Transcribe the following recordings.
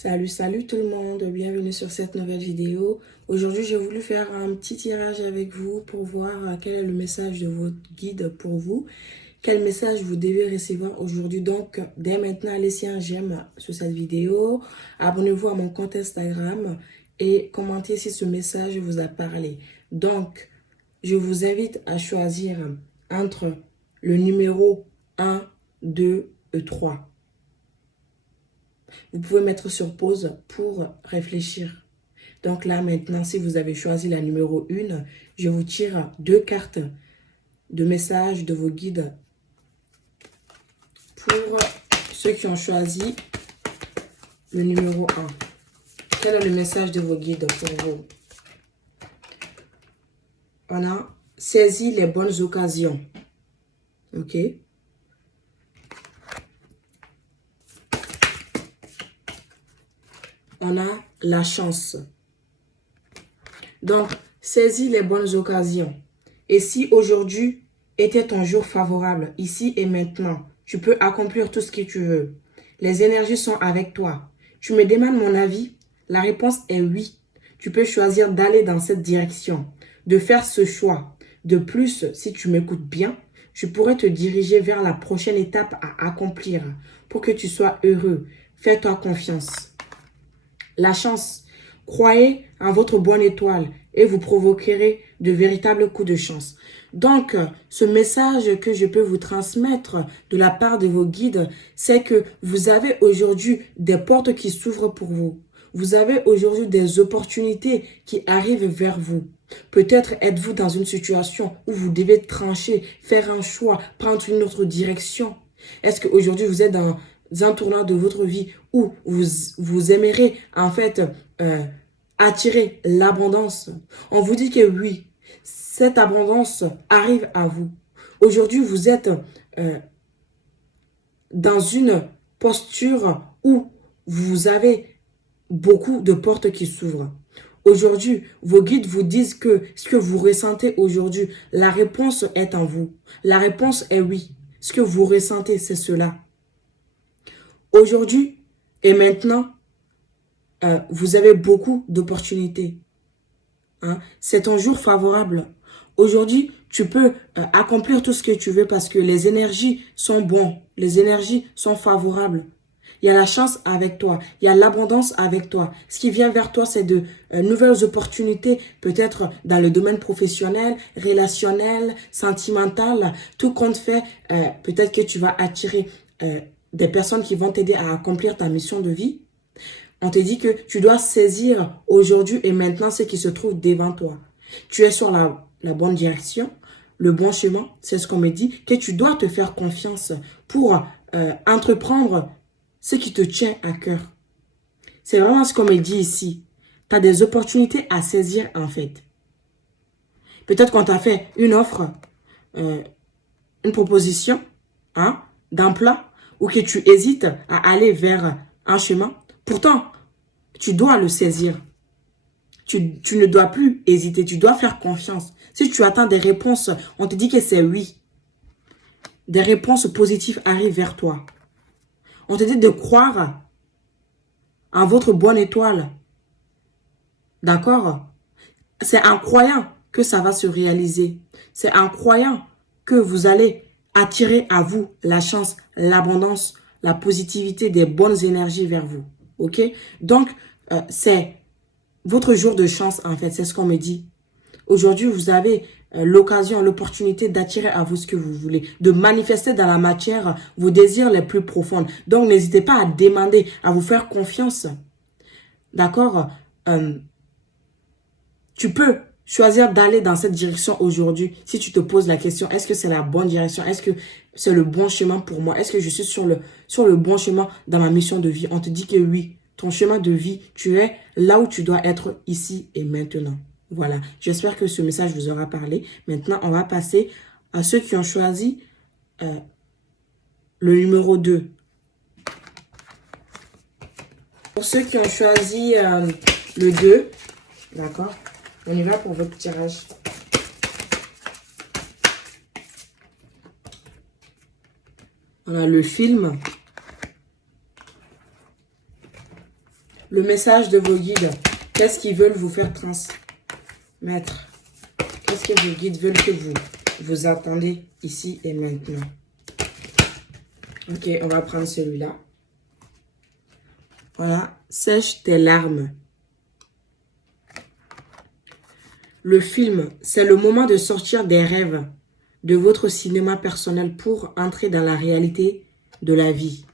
Salut tout le monde, bienvenue sur cette nouvelle vidéo. Aujourd'hui, j'ai voulu faire un petit tirage avec vous pour voir quel est le message de votre guide pour vous. Quel message vous devez recevoir aujourd'hui. Donc, dès maintenant, laissez un j'aime sur cette vidéo. Abonnez-vous à mon compte Instagram et commentez si ce message vous a parlé. Donc, je vous invite à choisir entre le numéro 1, 2 et 3. Vous pouvez mettre sur pause pour réfléchir. Donc là, maintenant, si vous avez choisi la numéro 1, je vous tire 2 cartes de messages de vos guides pour ceux qui ont choisi le numéro 1. Quel est le message de vos guides pour vous? On a saisi les bonnes occasions. OK? On a la chance. Donc, saisis les bonnes occasions. Et si aujourd'hui était ton jour favorable, ici et maintenant, tu peux accomplir tout ce que tu veux. Les énergies sont avec toi. Tu me demandes mon avis? La réponse est oui. Tu peux choisir d'aller dans cette direction, de faire ce choix. De plus, si tu m'écoutes bien, je pourrais te diriger vers la prochaine étape à accomplir pour que tu sois heureux. Fais-toi confiance. La chance. Croyez en votre bonne étoile et vous provoquerez de véritables coups de chance. Donc, ce message que je peux vous transmettre de la part de vos guides, c'est que vous avez aujourd'hui des portes qui s'ouvrent pour vous. Vous avez aujourd'hui des opportunités qui arrivent vers vous. Peut-être êtes-vous dans une situation où vous devez trancher, faire un choix, prendre une autre direction. Est-ce qu'aujourd'hui vous êtes dans un tournant de votre vie où vous aimeriez en fait attirer l'abondance? On vous dit que oui, cette abondance arrive à vous. Aujourd'hui, vous êtes dans une posture où vous avez beaucoup de portes qui s'ouvrent. Aujourd'hui, vos guides vous disent que ce que vous ressentez aujourd'hui, la réponse est en vous. La réponse est oui. Ce que vous ressentez, c'est cela. Aujourd'hui et maintenant, vous avez beaucoup d'opportunités. Hein? C'est ton jour favorable. Aujourd'hui, tu peux accomplir tout ce que tu veux parce que les énergies sont bonnes. Les énergies sont favorables. Il y a la chance avec toi. Il y a l'abondance avec toi. Ce qui vient vers toi, c'est de nouvelles opportunités, peut-être dans le domaine professionnel, relationnel, sentimental. Tout compte fait, peut-être que tu vas attirer des personnes qui vont t'aider à accomplir ta mission de vie. On te dit que tu dois saisir aujourd'hui et maintenant ce qui se trouve devant toi. Tu es sur la bonne direction, le bon chemin. C'est ce qu'on me dit, que tu dois te faire confiance pour entreprendre ce qui te tient à cœur. C'est vraiment ce qu'on me dit ici. Tu as des opportunités à saisir en fait. Peut-être qu'on t'a fait une offre, une proposition hein, d'emploi ou que tu hésites à aller vers un chemin. Pourtant, tu dois le saisir. Tu ne dois plus hésiter, tu dois faire confiance. Si tu attends des réponses, on te dit que c'est oui. Des réponses positives arrivent vers toi. On te dit de croire en votre bonne étoile. D'accord? C'est en croyant que ça va se réaliser. C'est en croyant que vous allez attirer à vous la chance, l'abondance, la positivité, des bonnes énergies vers vous. Ok? Donc, c'est votre jour de chance, en fait. C'est ce qu'on me dit. Aujourd'hui, vous avez l'occasion, l'opportunité d'attirer à vous ce que vous voulez, de manifester dans la matière vos désirs les plus profonds. Donc, n'hésitez pas à demander, à vous faire confiance. D'accord? Tu peux choisir d'aller dans cette direction aujourd'hui. Si tu te poses la question, est-ce que c'est la bonne direction? Est-ce que c'est le bon chemin pour moi? Est-ce que je suis sur le bon chemin dans ma mission de vie? On te dit que oui, ton chemin de vie, tu es là où tu dois être ici et maintenant. Voilà, j'espère que ce message vous aura parlé. Maintenant, on va passer à ceux qui ont choisi le numéro 2. Pour ceux qui ont choisi le 2, d'accord, on y va pour votre tirage. Voilà, le film. Le message de vos guides, qu'est-ce qu'ils veulent vous faire transmettre? Qu'est-ce que vos guides veulent que vous attendez ici et maintenant? Ok, on va prendre celui-là. Voilà, sèche tes larmes. Le film, c'est le moment de sortir des rêves de votre cinéma personnel pour entrer dans la réalité de la vie.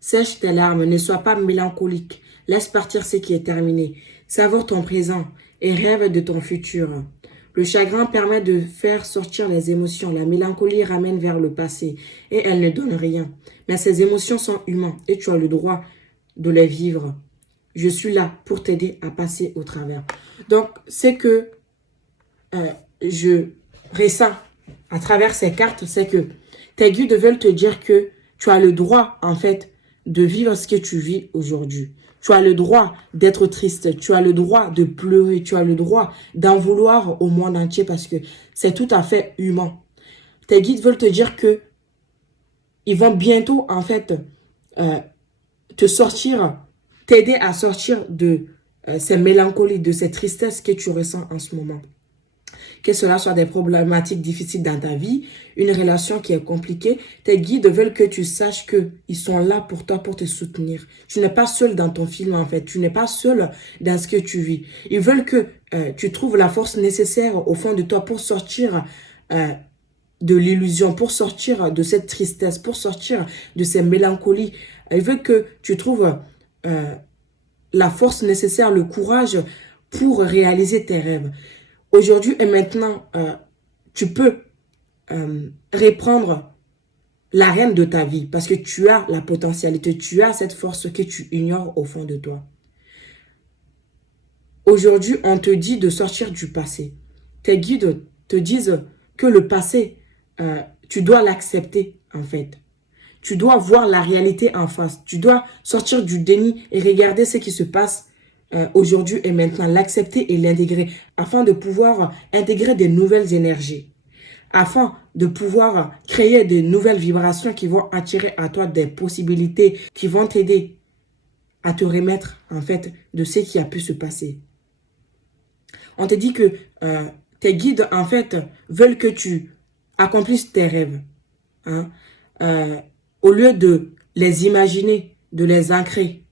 Sèche tes larmes, ne sois pas mélancolique. Laisse partir ce qui est terminé. Savoure ton présent et rêve de ton futur. Le chagrin permet de faire sortir les émotions. La mélancolie ramène vers le passé et elle ne donne rien. Mais ces émotions sont humaines et tu as le droit de les vivre. Je suis là pour t'aider à passer au travers. Donc, c'est que je ressens à travers ces cartes, c'est que tes guides veulent te dire que tu as le droit, en fait, de vivre ce que tu vis aujourd'hui. Tu as le droit d'être triste, tu as le droit de pleurer, tu as le droit d'en vouloir au monde entier parce que c'est tout à fait humain. Tes guides veulent te dire que ils vont bientôt, en fait, te sortir, t'aider à sortir de ces mélancolies, de ces tristesses que tu ressens en ce moment. Que cela soit des problématiques difficiles dans ta vie, une relation qui est compliquée, tes guides veulent que tu saches qu'ils sont là pour toi, pour te soutenir. Tu n'es pas seul dans ton film, en fait. Tu n'es pas seul dans ce que tu vis. Ils veulent que tu trouves la force nécessaire au fond de toi pour sortir de l'illusion, pour sortir de cette tristesse, pour sortir de ces mélancolies. Ils veulent que tu trouves la force nécessaire, le courage pour réaliser tes rêves. Aujourd'hui et maintenant, tu peux reprendre l'arène de ta vie parce que tu as la potentialité, tu as cette force que tu ignores au fond de toi. Aujourd'hui, on te dit de sortir du passé. Tes guides te disent que le passé, tu dois l'accepter en fait. Tu dois voir la réalité en face. Tu dois sortir du déni et regarder ce qui se passe aujourd'hui et maintenant, l'accepter et l'intégrer afin de pouvoir intégrer des nouvelles énergies, afin de pouvoir créer de nouvelles vibrations qui vont attirer à toi des possibilités qui vont t'aider à te remettre en fait de ce qui a pu se passer. On te dit que tes guides en fait veulent que tu accomplisses tes rêves, hein, au lieu de les imaginer, de les ancrer.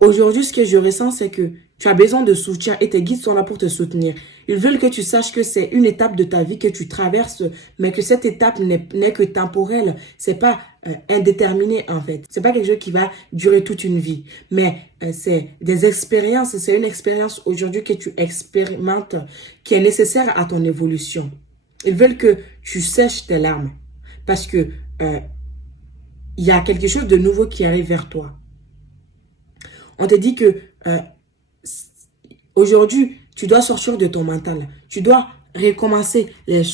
Aujourd'hui, ce que je ressens, c'est que tu as besoin de soutien et tes guides sont là pour te soutenir. Ils veulent que tu saches que c'est une étape de ta vie que tu traverses, mais que cette étape n'est que temporelle. C'est pas indéterminé en fait. C'est pas quelque chose qui va durer toute une vie. Mais c'est des expériences, c'est une expérience aujourd'hui que tu expérimentes qui est nécessaire à ton évolution. Ils veulent que tu sèches tes larmes parce que il y a quelque chose de nouveau qui arrive vers toi. On te dit que aujourd'hui, tu dois sortir de ton mental. Tu dois recommencer les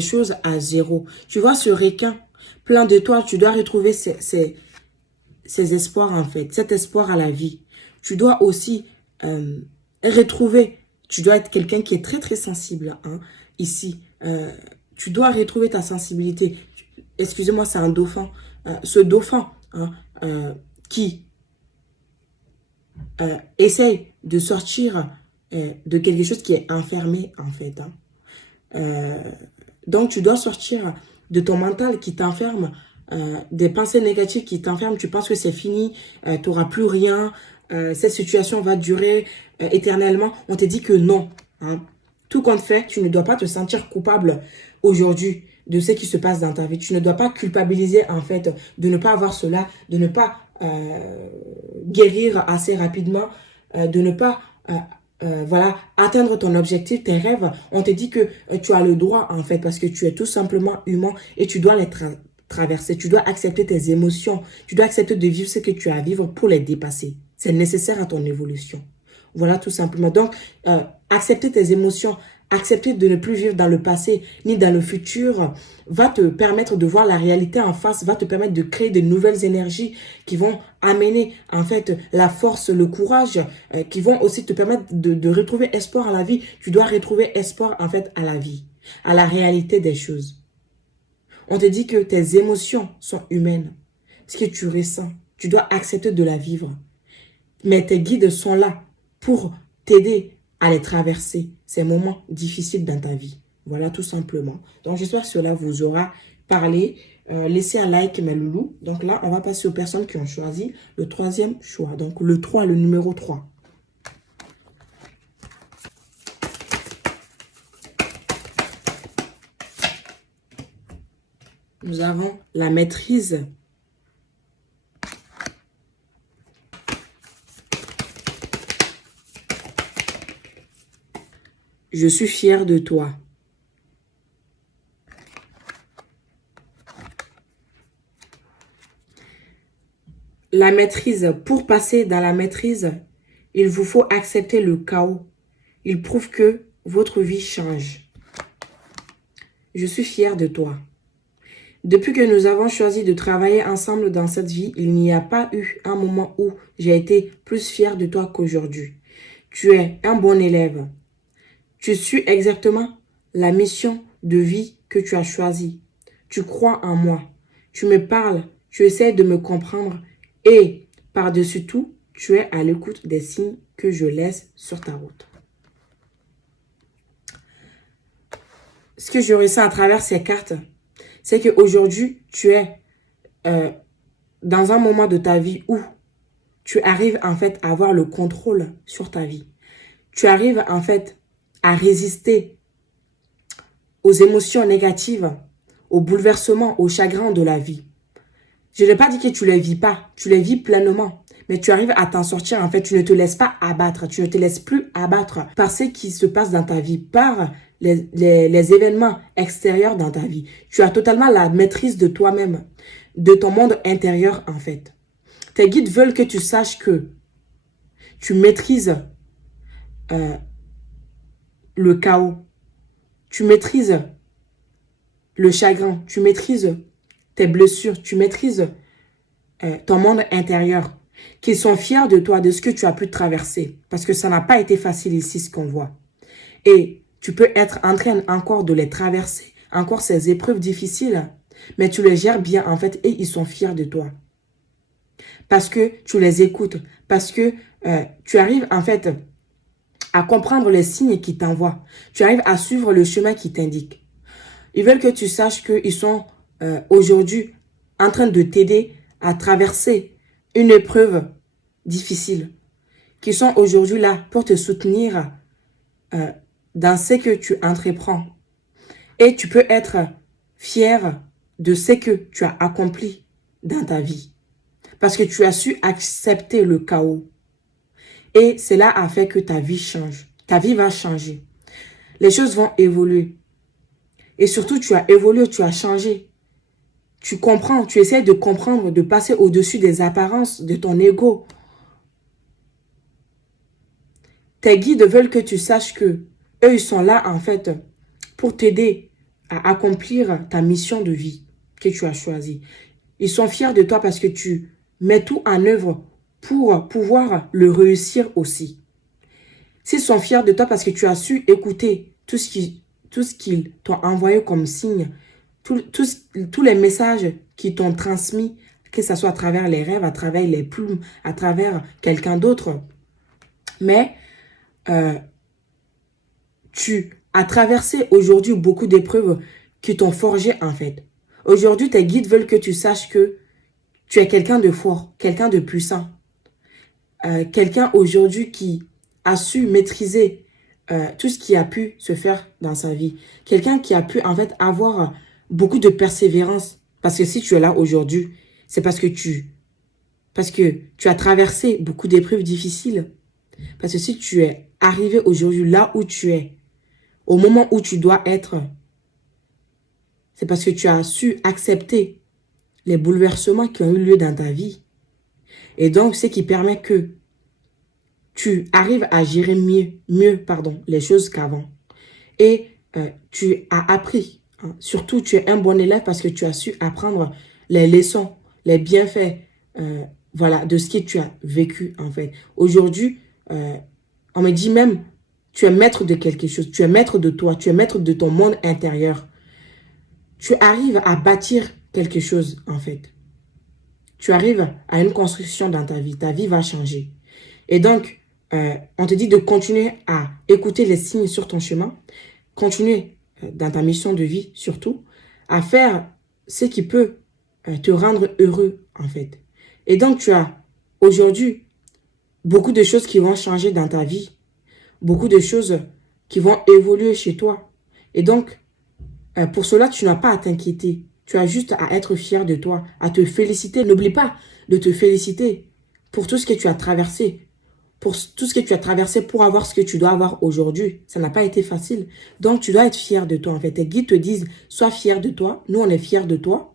choses à zéro. Tu vois ce requin plein de toi, tu dois retrouver ces espoirs en fait, cet espoir à la vie. Tu dois aussi retrouver, tu dois être quelqu'un qui est très très sensible hein, ici. Tu dois retrouver ta sensibilité. Excusez-moi, c'est un dauphin. Ce dauphin hein, qui essaye de sortir de quelque chose qui est enfermé en fait. Hein. Donc tu dois sortir de ton mental qui t'enferme, des pensées négatives qui t'enferment. Tu penses que c'est fini, tu n'auras plus rien, cette situation va durer éternellement. On te dit que non. Hein. Tout compte fait, tu ne dois pas te sentir coupable aujourd'hui de ce qui se passe dans ta vie. Tu ne dois pas culpabiliser en fait de ne pas avoir cela, de ne pas guérir assez rapidement, de ne pas voilà, atteindre ton objectif, tes rêves. On te dit que tu as le droit en fait parce que tu es tout simplement humain et tu dois les traverser. Tu dois accepter tes émotions. Tu dois accepter de vivre ce que tu as à vivre pour les dépasser. C'est nécessaire à ton évolution. Voilà tout simplement. Donc, accepter tes émotions, accepter de ne plus vivre dans le passé ni dans le futur va te permettre de voir la réalité en face, va te permettre de créer de nouvelles énergies qui vont amener en fait la force, le courage, qui vont aussi te permettre de retrouver espoir à la vie. Tu dois retrouver espoir en fait à la vie, à la réalité des choses. On te dit que tes émotions sont humaines. Ce que tu ressens, tu dois accepter de la vivre. Mais tes guides sont là pour t'aider à les traverser, ces moments difficiles dans ta vie. Voilà, tout simplement. Donc, j'espère que cela vous aura parlé. Laissez un like, mes loulous. Donc là, on va passer aux personnes qui ont choisi le troisième choix. Donc, le 3, le numéro 3. Nous avons la maîtrise. Je suis fière de toi. La maîtrise, pour passer dans la maîtrise, il vous faut accepter le chaos. Il prouve que votre vie change. Je suis fière de toi. Depuis que nous avons choisi de travailler ensemble dans cette vie, il n'y a pas eu un moment où j'ai été plus fière de toi qu'aujourd'hui. Tu es un bon élève. Tu suis exactement la mission de vie que tu as choisie. Tu crois en moi. Tu me parles, tu essaies de me comprendre et, par-dessus tout, tu es à l'écoute des signes que je laisse sur ta route. Ce que je ressens à travers ces cartes, c'est qu'aujourd'hui, tu es dans un moment de ta vie où tu arrives en fait à avoir le contrôle sur ta vie. Tu arrives en fait à résister aux émotions négatives, aux bouleversements, aux chagrins de la vie. Je n'ai pas dit que tu ne les vis pas, tu les vis pleinement. Mais tu arrives à t'en sortir, en fait, tu ne te laisses pas abattre, tu ne te laisses plus abattre par ce qui se passe dans ta vie, par les événements extérieurs dans ta vie. Tu as totalement la maîtrise de toi-même, de ton monde intérieur, en fait. Tes guides veulent que tu saches que tu maîtrises le chaos, tu maîtrises le chagrin, tu maîtrises tes blessures, tu maîtrises ton monde intérieur, qu'ils sont fiers de toi, de ce que tu as pu traverser. Parce que ça n'a pas été facile ici, ce qu'on voit. Et tu peux être en train encore de les traverser, encore ces épreuves difficiles, mais tu les gères bien en fait et ils sont fiers de toi. Parce que tu les écoutes, parce que tu arrives en fait à comprendre les signes qui t'envoient. Tu arrives à suivre le chemin qui t'indique. Ils veulent que tu saches qu'ils sont aujourd'hui en train de t'aider à traverser une épreuve difficile. Qu'ils sont aujourd'hui là pour te soutenir dans ce que tu entreprends. Et tu peux être fier de ce que tu as accompli dans ta vie. Parce que tu as su accepter le chaos. Et cela a fait que ta vie change. Ta vie va changer. Les choses vont évoluer. Et surtout, tu as évolué, tu as changé. Tu comprends, tu essaies de comprendre, de passer au-dessus des apparences de ton ego. Tes guides veulent que tu saches que eux, ils sont là, en fait, pour t'aider à accomplir ta mission de vie que tu as choisie. Ils sont fiers de toi parce que tu mets tout en œuvre pour pouvoir le réussir aussi. S'ils sont fiers de toi parce que tu as su écouter tout ce qu'ils t'ont envoyé comme signe, tous les messages qu'ils t'ont transmis, que ce soit à travers les rêves, à travers les plumes, à travers quelqu'un d'autre. Mais tu as traversé aujourd'hui beaucoup d'épreuves qui t'ont forgé en fait. Aujourd'hui, tes guides veulent que tu saches que tu es quelqu'un de fort, quelqu'un de puissant. Quelqu'un aujourd'hui qui a su maîtriser tout ce qui a pu se faire dans sa vie. Quelqu'un qui a pu en fait avoir beaucoup de persévérance. Parce que si tu es là aujourd'hui, c'est parce que tu as traversé beaucoup d'épreuves difficiles. Parce que si tu es arrivé aujourd'hui là où tu es, au moment où tu dois être, c'est parce que tu as su accepter les bouleversements qui ont eu lieu dans ta vie. Et donc, ce qui permet que tu arrives à gérer mieux les choses qu'avant. Et tu as appris. Hein. Surtout, tu es un bon élève parce que tu as su apprendre les leçons, les bienfaits, voilà, de ce que tu as vécu, en fait. Aujourd'hui, on me dit même, tu es maître de quelque chose. Tu es maître de toi. Tu es maître de ton monde intérieur. Tu arrives à bâtir quelque chose, en fait. Tu arrives à une construction dans ta vie. Ta vie va changer. Et donc, on te dit de continuer à écouter les signes sur ton chemin, continuer dans ta mission de vie surtout, à faire ce qui peut te rendre heureux en fait. Et donc, tu as aujourd'hui beaucoup de choses qui vont changer dans ta vie, beaucoup de choses qui vont évoluer chez toi. Et donc, pour cela, tu n'as pas à t'inquiéter. Tu as juste à être fier de toi, à te féliciter. N'oublie pas de te féliciter pour tout ce que tu as traversé, pour tout ce que tu as traversé pour avoir ce que tu dois avoir aujourd'hui. Ça n'a pas été facile. Donc, tu dois être fier de toi. En fait, tes guides te disent, sois fier de toi. Nous, on est fiers de toi.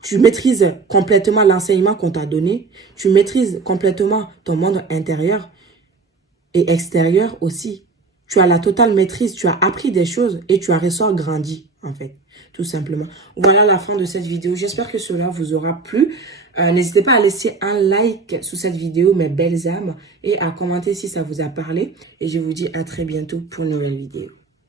Tu maîtrises complètement l'enseignement qu'on t'a donné. Tu maîtrises complètement ton monde intérieur et extérieur aussi. Tu as la totale maîtrise, tu as appris des choses et tu as ressort grandi, en fait, tout simplement. Voilà la fin de cette vidéo. J'espère que cela vous aura plu. N'hésitez pas à laisser un like sous cette vidéo, mes belles âmes, et à commenter si ça vous a parlé. Et je vous dis à très bientôt pour une nouvelle vidéo.